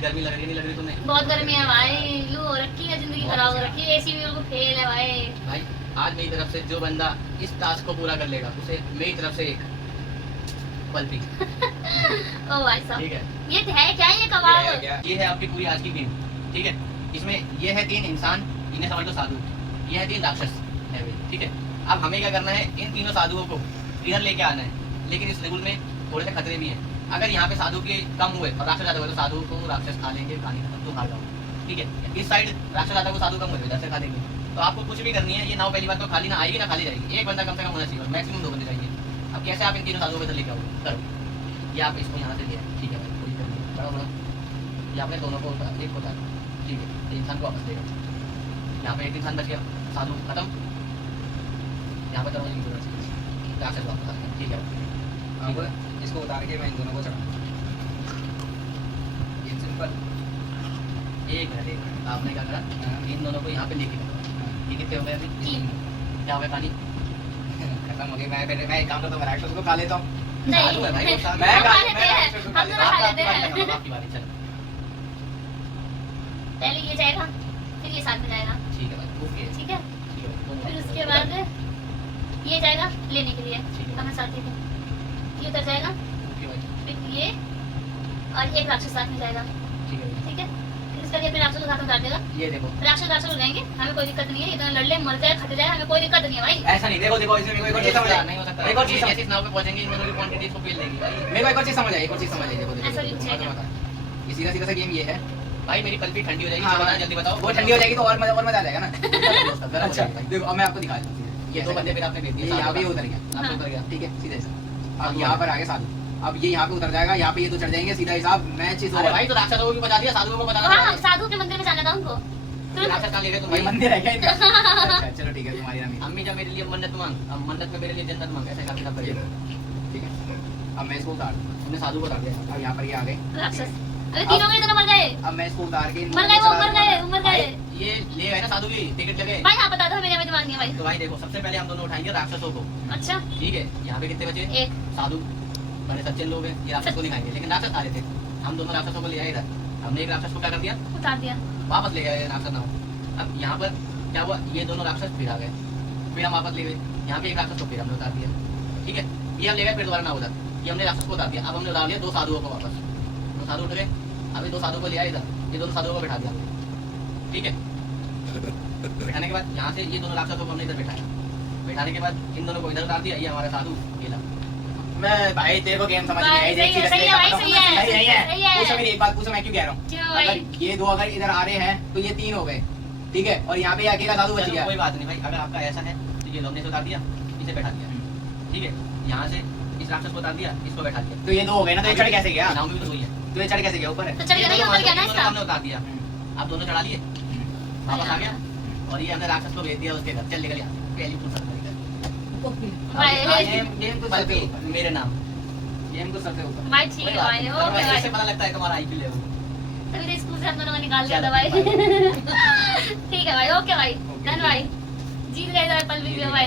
गर्मी लग रही नहीं लग रही तुम्हें? बहुत गर्मी है भाई, लू हो रखी है, जिंदगी खराब हो रखी है, एसी भी बिल्कुल फेल है भाई। भाई आज मेरी तरफ से जो बंदा इस टास्क को पूरा कर लेगा उसे मेरी तरफ से एक पल्पी। ओ भाई साहब, ठीक है, ये है क्या, ये कबाब? ये है आपकी पूरी आज की गेम। ठीक है, इसमें ये है 3 इंसान, इन्हें समझ लो साधु, ये है 3 राक्षस है वे। ठीक है, अब हमें क्या करना है, इन तीनों साधुओं को इधर लेके आना है, लेकिन इस लेवल में थोड़े से खतरे भी हैं। अगर यहाँ पे साधु के कम हुए और राक्षस ज्यादा हुए तो साधु को राक्षस खा लेंगे, कहानी खत्म, तुम हार जाओगे। ठीक है, इस साइड राक्षस ज्यादा को साधु कम हुए इधर से खा लेंगे। तो आपको कुछ भी करनी है, ये नाव पहली बात तो खाली ना आएगी ना खाली जाएगी, एक बंदा कम से कम होना चाहिए, मैक्सिमम 2 बंदे चाहिए। अब कैसे आप इन तीनों साधुओं को इधर लेके आओगे, करो ये आप इसको यहाँ से लिया। ठीक है भाई, कोई करनी है, बड़ा बड़ा ये आपने दोनों को एक को उतारा। ठीक है, ये इंसान को वापस देगा, यहाँ पे एक इंसान बच गया, साधु खत्म, यहाँ पे तरह की राक्षस वापस आ गया। ठीक है, अब इसको उतार के मैं इन दोनों को चढ़ा, ये सिंपल। एक मिनट आपने क्या करा, इन दोनों को यहाँ पे लेके गया। ये कितने हो गए अभी? 3। क्या हो गया पानी? खत्म हो गई। मैं एक काम करता हूँ, राक्षस को खा लेता हूँ। नहीं, साधु है भाई, वो साधु मैं है। खा लेते हैं, हम दोनों खा लेते हैं। आपकी बारी, चलो पहले ये जाएगा, फिर ये साथ में जाएगा। ठीक है भाई, ओके ठीक है, ठीक है, दोनों फिर को उसके उतार। बाद ये जाएगा लेने के लिए, ठीक है। हमें साथ लेके ये उतर जाएगा, ओके भाई, फिर ये और एक राक्षस साथ में जाएगा। ठीक है भाई। ठीक है, फिर इसका ये अपने राक्षस को साथ में उतार देगा। ये देखो, राक्षस हो जाएंगे, हमें कोई दिक्कत नहीं है, इतना लड़ ले मर जाए खट जाए, हमें कोई दिक्कत नहीं है भाई। ऐसा नहीं, देखो देखो, इसमें मेरे को एक और चीज समझ आई। नहीं हो सकता, एक और चीज समझ, जैसे इस नाव पे पहुंचेंगे इन दोनों की क्वांटिटी इसको पेल देंगी भाई। मेरे को एक और चीज समझ आई, एक और चीज समझ आई। देखो ऐसा भी कुछ है क्या? ये सीधा सीधा सा गेम ये है। भाई मेरी पल्पी ठंडी हो जाएगी, हाँ, बताना जल्दी बताओ। वो ठंडी हो जाएगी तो और मजा आ जाएगा ना। अच्छा अच्छा देखो, अब मैं आपको दिखा देता हूँ। ये 2 बंदे फिर आपने भेज दिए, ये यहाँ पे साधु उतर गया, का। आप उतर गया। ठीक है, सीधा हिसाब। अब यहाँ पर आगे साधु, अब ये यहाँ पे उतर जाएगा, यहाँ पे ये 2 चढ़ जाएंगे, सीधा हिसाब, मैच इज अरे ओवर। भाई तो राक्षसों को भी बता दिया, साधुओं को बताना वहाँ था। साधु के मंदिर में जाना था उनको। राक्षस कहाँ ले गए तुम वही भाई? मंदिर है क्या इनका? अच्छा चलो ठीक है, तुम्हारी नाम अम्मी जब मेरे लिए मन्नत मांग, अब मन्नत में मेरे लिए जन्नत मांग, ऐसे काफी सब करिएगा। ठीक है। अब मैं इसको उतार दूँ। तुमने साधु को उतार दिया। अब यहाँ पर ये आ गए, राक्षस, अरे तीनों के दोनों मर गए, अब मैं इसको उतार के मर गए, वो मर गए, मर भाई गए। ये ले गए ना साधु की टिकट लगे। भाई हाँ बता दो, मेरे दिमाग नहीं है भाई। तो भाई देखो, सबसे पहले हम दोनों उठाएंगे राक्षसों को। अच्छा, ठीक है, यहाँ पे कितने बचे? एक साधु बड़े सच्चे लोग हैं, ये राक्षस को दिखाएंगे, लेकिन राक्षस आ रहे थे। हम दोनों राक्षसों को ले आए इधर, हमने एक राक्षस को क्या कर दिया, उतार दिया। वापस ले गए राक्षस नाव। अब यहाँ पर क्या हुआ, ये दोनों राक्षस फिर आ गए, फिर हम वापस ले गए, यहाँ पे एक राक्षस को फिर हमने उतार दिया। ठीक है, ये हम ले गए फिर दोबारा ना उधर, ये हमने राक्षस को उतार दिया। अब हमने उतार लिया 2 साधुओं को वापस, 2 साधु उठ गए। अभी 2 साधुओं को ले आए इधर, ये 2 साधुओं को बैठा दिया। ठीक है, बैठाने के बाद यहाँ से ये दोनों राक्षसों को हमने इधर बैठाया, बैठाने के बाद इन दोनों को इधर उतार दिया। ये हमारा साधु ये ला। मैं भाई तेरे को गेम समझ नहीं आई। भाई, सही है, सही है भाई, सही है, सही नहीं है। सही है। पूछो मेरी एक बात, पूछो मैं क्यों कह रहा हूँ। क्यों भाई? अगर ये 2 अगर इधर आ रहे हैं तो ये 3 हो गए, ठीक है, और यहाँ पे अकेला साधु बच चलो, गया। कोई बात नहीं भाई, अगर आपका ऐसा है तो ये हमने इसे उतार दिया, इसे बैठा दिया। ठीक है, यहाँ से इस राक्षस को उतार दिया, इसको बैठा दिया। तो ये 2 हो गए ना, तो ये चढ़ कैसे गया? नाव में भी तो वही है, तो ये चढ़ कैसे गया ऊपर है? तो चल गया, नहीं उतर गया ना इसका। हमने उतार दिया, आप दोनों चढ़ा लिए, वापस आ गया, और ये हमने राक्षस को भेज दिया उसके घर। चल निकल यहाँ, पहली फुर्सत में निकल। भाई गेम तो सबसे बल्कि ऊपर, मेरे नाम गेम तो सबसे ऊपर। भाई ठीक है भाई, ओके ऐसे भाई। पता लगता है तुम्हारा आईक्यू लेवल। तभी तो स्कूल से हम दोनों को निकाल दिया था चलो, भाई। बाय। ठीक है भाई, ओके भाई, डन भाई, जीत गए पल भी भाई।